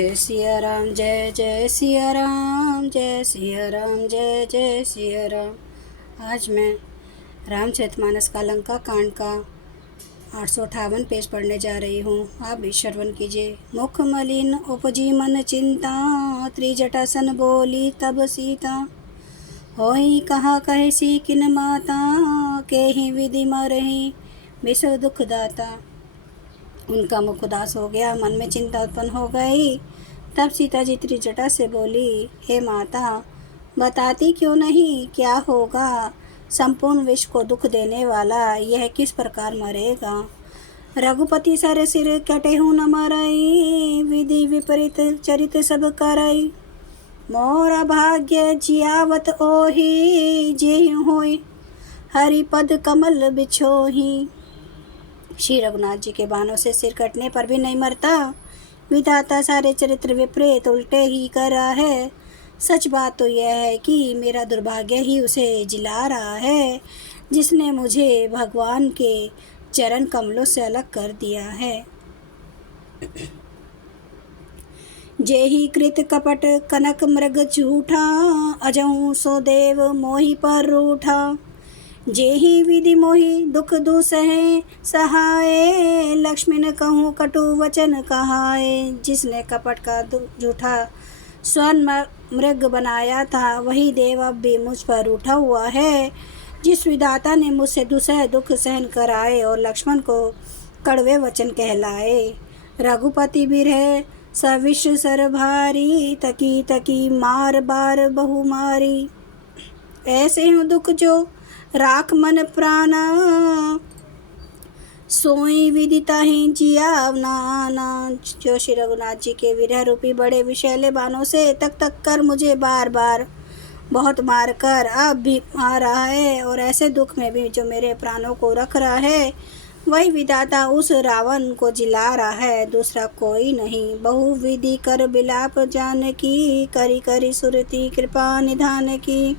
जय सिया राम, जय जय सिया राम, जय सिया राम, जय जय सिया राम। आज मैं रामचरितमानस का लंका कांड का 858 पेज पढ़ने जा रही हूँ। आप भी श्रवण कीजिए। मुख मलिन उपजी मन चिंता, त्रिजटा सन बोली तब सीता। होई कहा कहसी किन माता, केहि विधि मरहि विश्व दुख दाता। उनका मुख उदास हो गया, मन में चिंता उत्पन्न हो गई। तब सीता जी त्रिजटा से बोली, हे माता, बताती क्यों नहीं क्या होगा? संपूर्ण विश्व को दुख देने वाला यह किस प्रकार मरेगा? रघुपति सर सिर कटेहु न मरई, विधि विपरीत चरित सब करई। मोरा भाग्य जियावत ओहि, जेहि होई हरिपद कमल बिछोही। श्री रघुनाथ जी के बाणों से सिर कटने पर भी नहीं मरता। विधाता सारे चरित्र विपरीत उल्टे ही कर रहा है। सच बात तो यह है कि मेरा दुर्भाग्य ही उसे जिला रहा है, जिसने मुझे भगवान के चरण कमलों से अलग कर दिया है। जेहि कृत कपट कनक मृग झूठा, अजहु सो देव मोहि पर रूठा। जेहि विधि मोहि दुख दुसहे सहाय, लक्ष्मण कहूँ कटु वचन कहाए। जिसने कपट का झूठा स्वर्ण मृग बनाया था, वही देव अब भी मुझ पर उठा हुआ है। जिस विधाता ने मुझसे दुसह दुख सहन कराए और लक्ष्मण को कड़वे वचन कहलाए। रघुपति बिरह सविश्व सर भारी, तकी तकी मार बार बहु मारी। ऐसे हूँ दुख जो राख मन प्राणा, सोई विदिता ही जियावना। जो श्री रघुनाथ जी के विरह रूपी बड़े विषैले बाणों से तक तक कर मुझे बार बार बहुत मार कर अब भी आ रहा है, और ऐसे दुख में भी जो मेरे प्राणों को रख रहा है, वही विधाता उस रावण को जिला रहा है, दूसरा कोई नहीं। बहु विधि कर बिलाप जानकी, करी करी सुरती कृपा निधान की।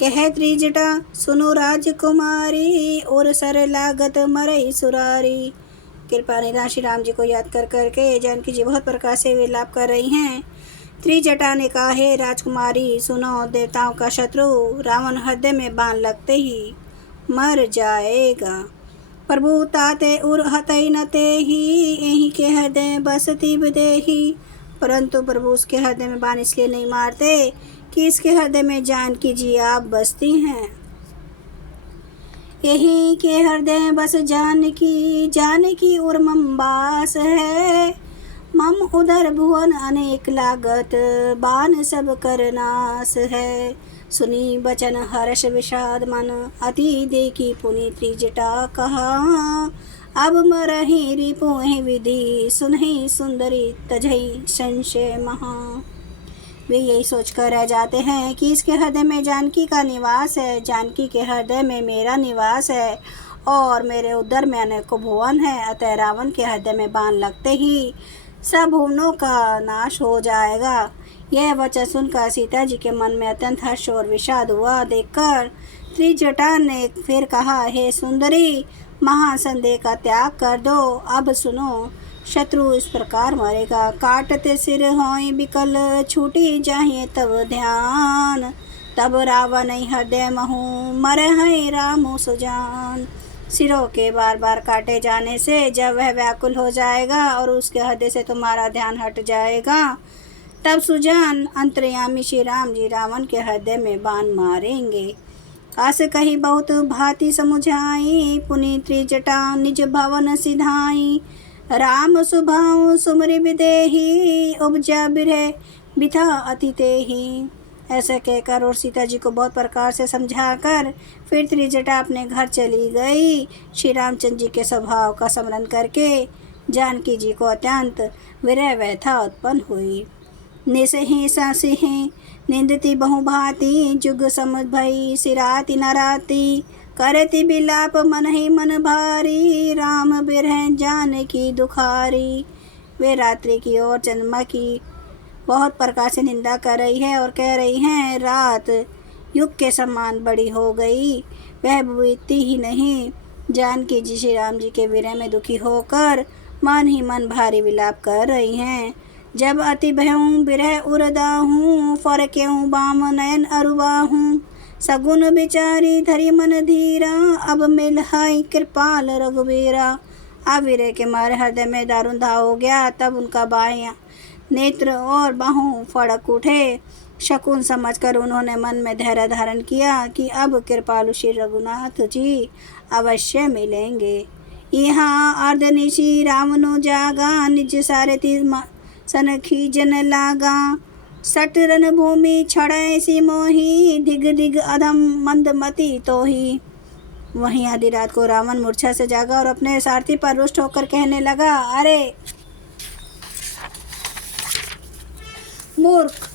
कह त्रिजटा सुनो राजकुमारी, और सर लागत मरई सुरारी। कृपा निधान श्री राम जी को याद कर करके जानकी जी बहुत प्रकार से विलाप कर रही हैं। त्रिजटा ने कहा, हे राजकुमारी सुनो, देवताओं का शत्रु रावण हृदय में बाण लगते ही मर जाएगा। प्रभु ताते उर हतई न तेहि, यही के हृदय बसती विदेही। परंतु प्रभु उसके हृदय में बाण इसलिए नहीं मारते कि इसके हृदय में जानकी जी आप बसती हैं। यही के हृदय बस जानकी, जानकी उर मम बास है। मम उदर भुवन अनेक लागत, बाण सब कर नाश है। सुनी बचन हर्ष विषाद मन, अति देखी पुनि त्रिजटा कहा। अब मरहि रिपुहि विधि, सुनहि सुंदरी तजहि संशय महा। वे यही सोचकर रह जाते हैं कि इसके हृदय में जानकी का निवास है, जानकी के हृदय में मेरा निवास है, और मेरे उदर में अनेकों भुवन है। अतः रावण के हृदय में बाण लगते ही सब भुवनों का नाश हो जाएगा। यह वचन सुनकर सीता जी के मन में अत्यंत हर्ष और विषाद हुआ। देखकर त्रिजटा ने फिर कहा, हे सुंदरी, महासंदेह का त्याग कर दो। अब सुनो, शत्रु इस प्रकार मरेगा। काटते सिर होई बिकल, छूटी जाहिए तब ध्यान। तब रावण हृदय महु, मरहि रामो सुजान। सिरों के बार बार काटे जाने से जब वह व्याकुल हो जाएगा और उसके हृदय से तुम्हारा ध्यान हट जाएगा, तब सुजान अंतर्यामी श्री राम जी रावण के हृदय में बाण मारेंगे। आस कही बहुत भांति समुझाई, पुनि त्रिजटा निज भवन सिधाई। राम सुभाऊ सुमरि विदेही, उपजा बिरह बिथा अति तेहि। ऐसा कहकर और सीता जी को बहुत प्रकार से समझाकर फिर त्रिजटा अपने घर चली गई। श्री रामचंद्र जी के स्वभाव का स्मरण करके जानकी जी को अत्यंत विरह व्यथा उत्पन्न हुई। निसहि सासिहि निंदती बहुभांति, जुग समुझ भई सिराति नराति। करती बिलाप मन ही मन भारी, राम बिरह जानकी दुखारी। वे रात्रि की और चंद्रमा की बहुत प्रकार से निंदा कर रही है और कह रही हैं, रात युग के समान बड़ी हो गई, वह बीतती ही नहीं। जानकी जी श्री राम जी के विरह में दुखी होकर मन ही मन भारी विलाप कर रही हैं। जब अति भयऊँ बिरह उरदाहूँ, फरक्यऊँ बाम नयन अरुबाहूँ। सगुन बिचारी धरी मन धीरा, अब मिल हाय कृपाल रघुबीरा। आविरह के मारे हृदय में दारुण घाव हो गया। तब उनका बायां नेत्र और बाहों फड़क उठे। शकुन समझकर उन्होंने मन में धैर्य धारण किया कि अब कृपालु श्री रघुनाथ जी अवश्य मिलेंगे। यहाँ अर्धनिशी रावणो जागा, निज सारथी सन खीजन लागा। सट रन भूमि छड़ै सी मोही, दिग दिग अधम मंदमती तोही। वहीं आधी रात को रावण मूर्छा से जागा और अपने सारथी पर रुष्ट होकर कहने लगा, अरे मूर्ख,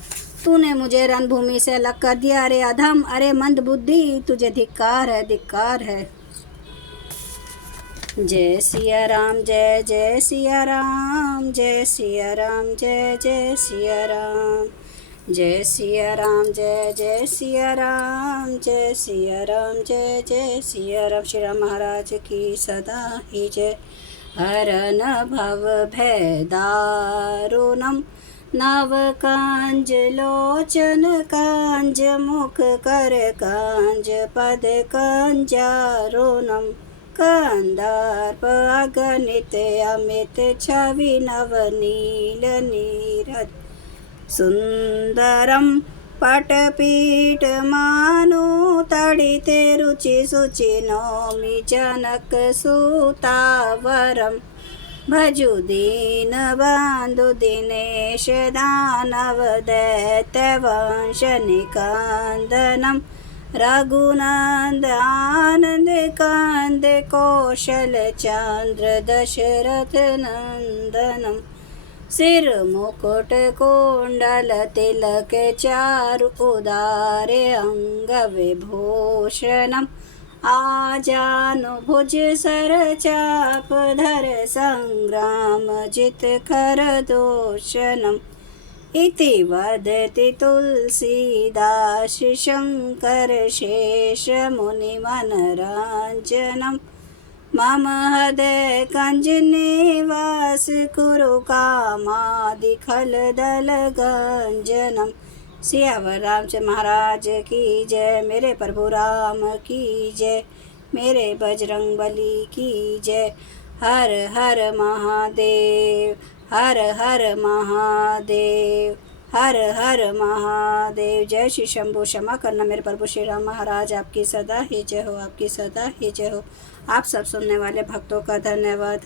तूने मुझे रणभूमि से अलग कर दिया। अरे अधम, अरे मंद बुद्धि, तुझे धिक्कार है, धिक्कार है। जय सिया राम, जय जय सिया राम, जय सिया राम, जय जय सिया राम, जय सिया राम, जय जय सिया राम, जय सिया राम, जय जय सिया राम। श्री राम महाराज की सदा ही जय। हरन भव भय दारुणम, नव कांज लोचन कांज, मुख कर कांज पद कांजारुणम। कंदार्प अगणित अमित छवि नवनील नीरद, सुंदरम पटपीठ मानो तड़िते रुचि सुचि नौमि जनक सुतावरम। भजु दीन बंधु दिनेश दानव दैत्य वंश निकंदनम। रघुनंद आनंद कंद कौशल चंद्र दशरथ नंदनम। सिर मुकुट कुंडल तिलक चारु उदारे अंग विभूषणम। आजानुभुज सर चाप धर संग्राम जित खर दूषणम। इति वदति तुलसीदास शंकर शेष मुनि मनरांजनम। मम हृदय कंज निवास कुरु कामादि खल दल गंजनम। सियावर रामचंद्र महाराज की जय। मेरे प्रभु राम की जय। मेरे बजरंग बली की जय। हर हर महादेव, हर हर महादेव, हर हर महादेव। जय श्री शंभु। क्षमा करना मेरे प्रभु श्री राम महाराज, आपकी सदा ही जय हो, आपकी सदा ही जय हो। आप सब सुनने वाले भक्तों का धन्यवाद।